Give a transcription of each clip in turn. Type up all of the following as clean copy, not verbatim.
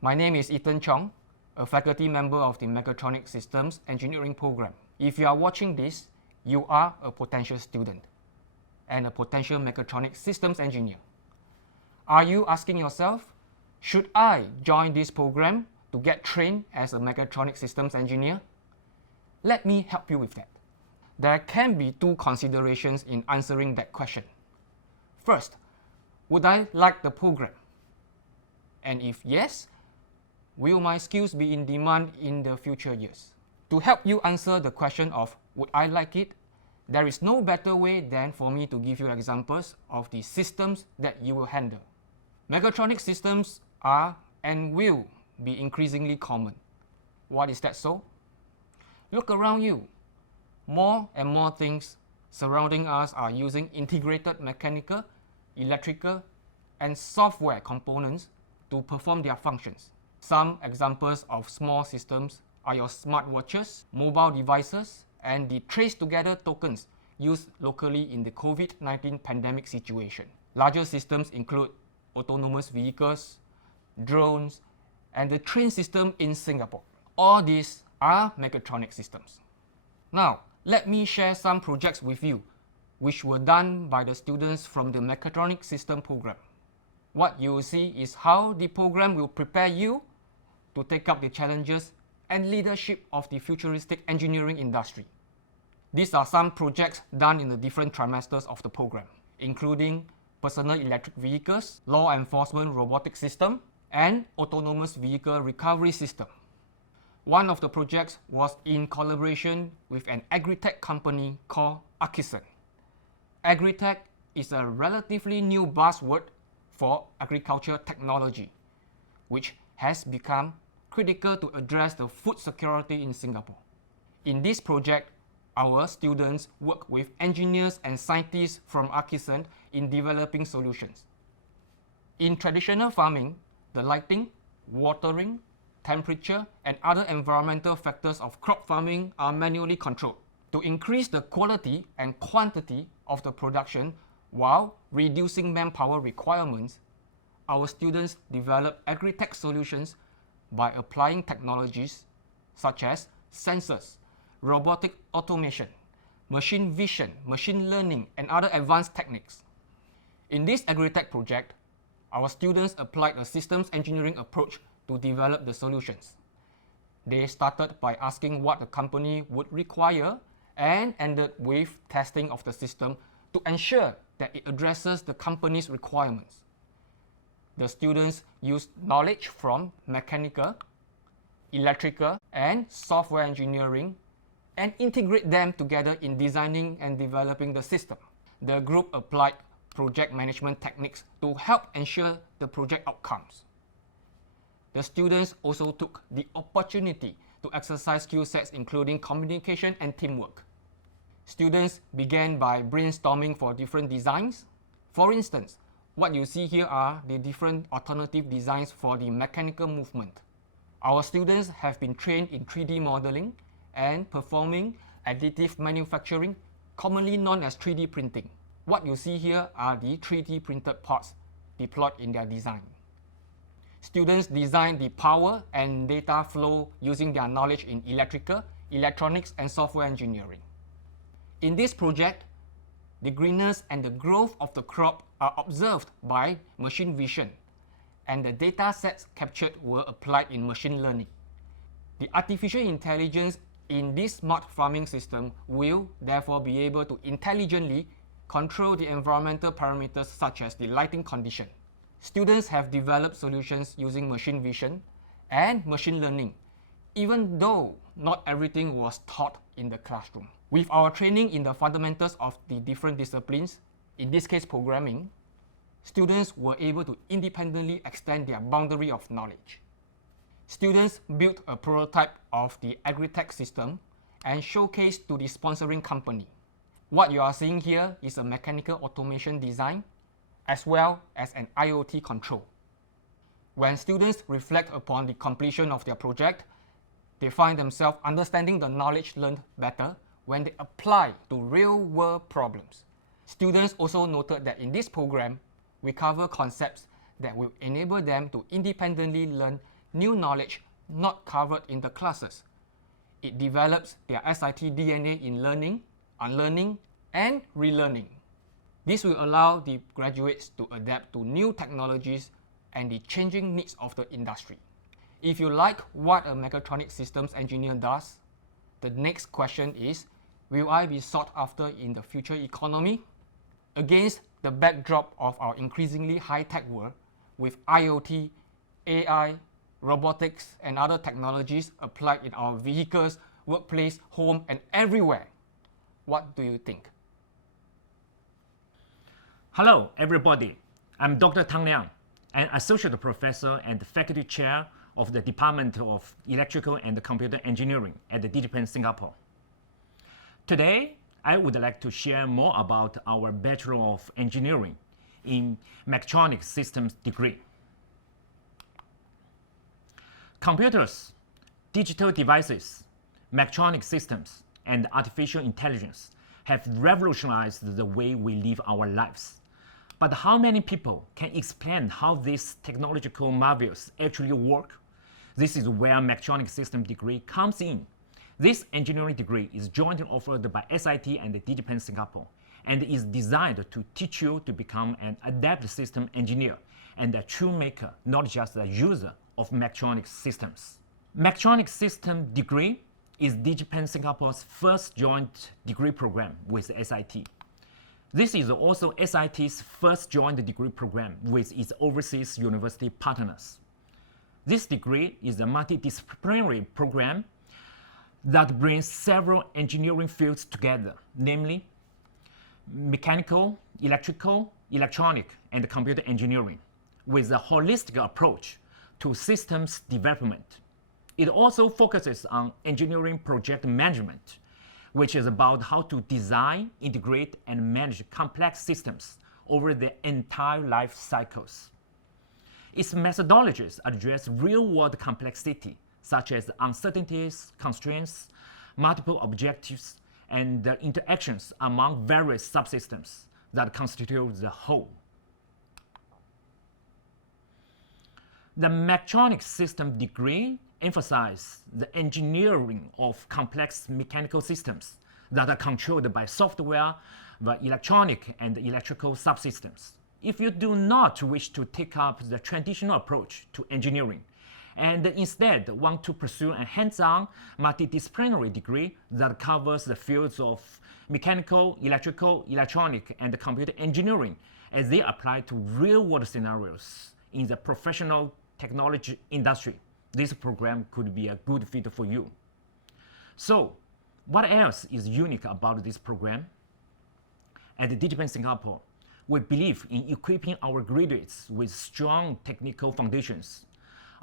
My name is Ethan Chong, a faculty member of the Mechatronics Systems Engineering program. If you are watching this, you are a potential student and a potential mechatronics systems engineer. Are you asking yourself, should I join this program to get trained as a mechatronics systems engineer? Let me help you with that. There can be two considerations in answering that question. First, would I like the program? And if yes, will my skills be in demand in the future years? To help you answer the question of would I like it, there is no better way than for me to give you examples of the systems that you will handle. Mechatronic systems are and will be increasingly common. Why is that so? Look around you. More and more things surrounding us are using integrated mechanical, electrical, and software components to perform their functions. Some examples of small systems are your smartwatches, mobile devices, and the trace together tokens used locally in the COVID-19 pandemic situation. Larger systems include autonomous vehicles, drones, and the train system in Singapore. All these are mechatronic systems. Now, let me share some projects with you which were done by the students from the Mechatronic System program. What you will see is how the program will prepare you to take up the challenges and leadership of the futuristic engineering industry. These are some projects done in the different trimesters of the program, including personal electric vehicles, law enforcement robotic system, and autonomous vehicle recovery system. One of the projects was in collaboration with an agri-tech company called Ubiquitous. Agri-tech is a relatively new buzzword for agriculture technology, which has become critical to address the food security in Singapore. In this project, our students work with engineers and scientists from Ubiquitous in developing solutions. In traditional farming, the lighting, watering, temperature, and other environmental factors of crop farming are manually controlled. To increase the quality and quantity of the production while reducing manpower requirements, our students develop agri-tech solutions by applying technologies such as sensors, robotic automation, machine vision, machine learning, and other advanced techniques. In this agri-tech project, our students applied a systems engineering approach to develop the solutions. They started by asking what the company would require and ended with testing of the system to ensure that it addresses the company's requirements. The students used knowledge from mechanical, electrical, and software engineering and integrate them together in designing and developing the system. The group applied project management techniques to help ensure the project outcomes. The students also took the opportunity to exercise skill sets including communication and teamwork. Students began by brainstorming for different designs. For instance, what you see here are the different alternative designs for the mechanical movement. Our students have been trained in 3D modeling and performing additive manufacturing, commonly known as 3D printing. What you see here are the 3D printed parts deployed in their design. Students designed the power and data flow using their knowledge in electrical, electronics, and software engineering. In this project, the greenness and the growth of the crop are observed by machine vision, and the data sets captured were applied in machine learning. The artificial intelligence in this smart farming system will therefore be able to intelligently control the environmental parameters such as the lighting condition. Students have developed solutions using machine vision and machine learning, even though not everything was taught in the classroom. With our training in the fundamentals of the different disciplines, in this case programming, students were able to independently extend their boundary of knowledge. Students built a prototype of the agri-tech system and showcased to the sponsoring company. What you are seeing here is a mechanical automation design as well as an IoT control. When students reflect upon the completion of their project, they find themselves understanding the knowledge learned better when they apply to real-world problems. Students also noted that in this program, we cover concepts that will enable them to independently learn new knowledge not covered in the classes. It develops their SIT DNA in learning, unlearning, and relearning. This will allow the graduates to adapt to new technologies and the changing needs of the industry. If you like what a mechatronics systems engineer does, the next question is, will I be sought after in the future economy? Against the backdrop of our increasingly high-tech world, with IoT, AI, robotics, and other technologies applied in our vehicles, workplace, home, and everywhere, what do you think? Hello, everybody. I'm Dr. Tang Liang, an associate professor and faculty chair of the Department of Electrical and Computer Engineering at the DigiPen Singapore. Today, I would like to share more about our Bachelor of Engineering in Mechatronics Systems degree. Computers, digital devices, mechatronic systems, and artificial intelligence have revolutionized the way we live our lives. But how many people can explain how these technological marvels actually work? This is where Mechatronics Systems degree comes in. This engineering degree is jointly offered by SIT and the DigiPen Singapore and is designed to teach you to become an adept system engineer and a true maker, not just a user of mechatronics systems. Mechatronics Systems degree is DigiPen Singapore's first joint degree program with SIT. This is also SIT's first joint degree program with its overseas university partners. This degree is a multidisciplinary program that brings several engineering fields together, namely mechanical, electrical, electronic, and computer engineering, with a holistic approach to systems development. It also focuses on engineering project management, which is about how to design, integrate, and manage complex systems over the entire life cycles. Its methodologies address real-world complexity, such as uncertainties, constraints, multiple objectives, and the interactions among various subsystems that constitute the whole. The Mechatronics Systems degree emphasizes the engineering of complex mechanical systems that are controlled by software, the electronic and electrical subsystems. If you do not wish to take up the traditional approach to engineering and instead want to pursue a hands-on multidisciplinary degree that covers the fields of mechanical, electrical, electronic, and computer engineering as they apply to real-world scenarios in the professional technology industry, this program could be a good fit for you. So, what else is unique about this program? At the DigiPen Singapore, we believe in equipping our graduates with strong technical foundations.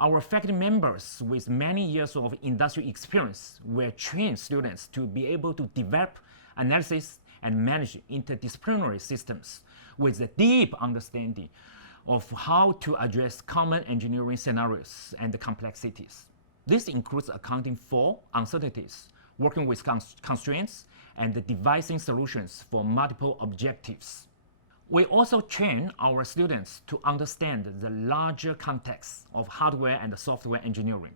Our faculty members with many years of industry experience will train students to be able to develop, analysis, and manage interdisciplinary systems with a deep understanding of how to address common engineering scenarios and complexities. This includes accounting for uncertainties, working with constraints, and devising solutions for multiple objectives. We also train our students to understand the larger context of hardware and software engineering,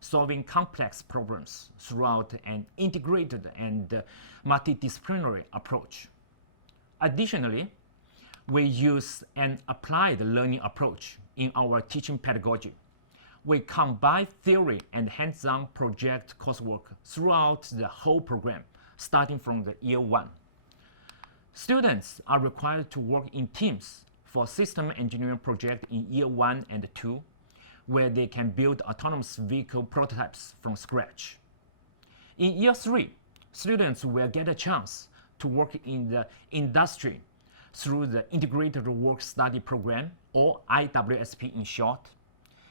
solving complex problems throughout an integrated and multidisciplinary approach. Additionally, we use an applied learning approach in our teaching pedagogy. We combine theory and hands-on project coursework throughout the whole program, starting from the year 1. Students are required to work in teams for system engineering project in year 1 and 2, where they can build autonomous vehicle prototypes from scratch. In year 3, students will get a chance to work in the industry through the Integrated Work Study Program, or IWSP in short.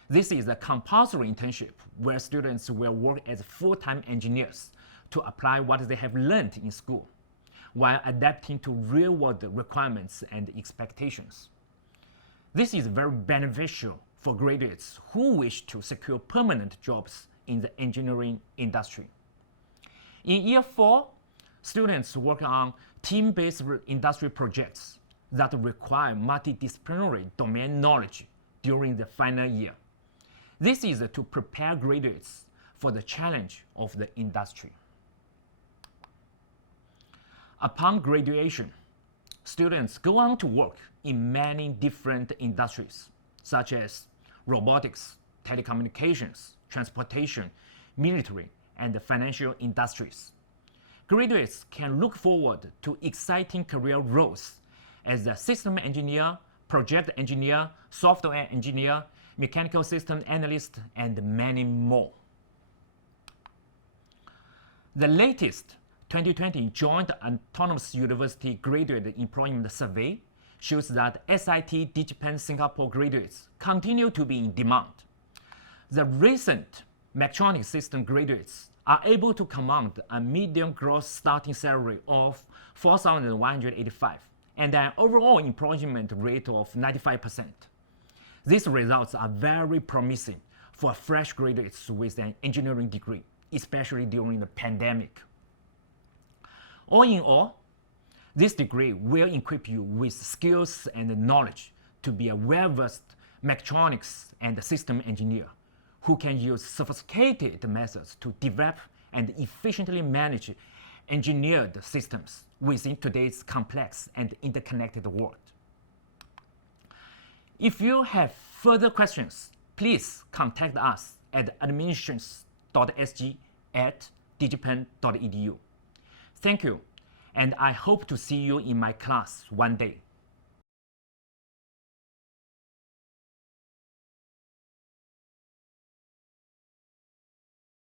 This is a compulsory internship where students will work as full-time engineers to apply what they have learned in school, while adapting to real-world requirements and expectations. This is very beneficial for graduates who wish to secure permanent jobs in the engineering industry. In year 4, students work on team-based industry projects that require multidisciplinary domain knowledge during the final year. This is to prepare graduates for the challenge of the industry. Upon graduation, students go on to work in many different industries, such as robotics, telecommunications, transportation, military, and financial industries. Graduates can look forward to exciting career roles as a system engineer, project engineer, software engineer, mechanical system analyst, and many more. The latest 2020 Joint Autonomous University Graduate Employment Survey shows that SIT DigiPen Singapore graduates continue to be in demand. The recent Mechatronics system graduates are able to command a median gross starting salary of $4,185 and an overall employment rate of 95%. These results are very promising for fresh graduates with an engineering degree, especially during the pandemic. All in all, this degree will equip you with skills and knowledge to be a well-versed mechatronics and system engineer who can use sophisticated methods to develop and efficiently manage engineered systems within today's complex and interconnected world. If you have further questions, please contact us at admissions.sg@digipen.edu. Thank you, and I hope to see you in my class one day.